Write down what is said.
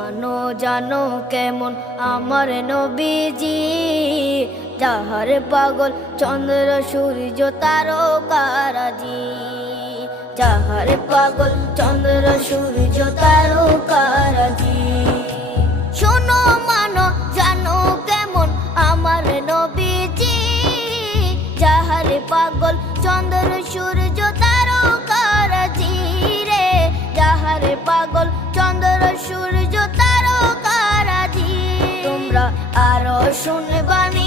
মানো জানো কেমন আমার নবীজি, যাহার পাগল চন্দ্র সূর্য তারকারাজি, যাহার পাগল চন্দ্র সূর্য তারকারাজি। শোনো মানো জানো কেমন আমার নবীজি, যাহার পাগল চন্দ্র সূর্য তারকারাজি রে, যাহার পাগল চন্দ্র সূর্য তারকারাজি। তোমরা আরো শুনবানি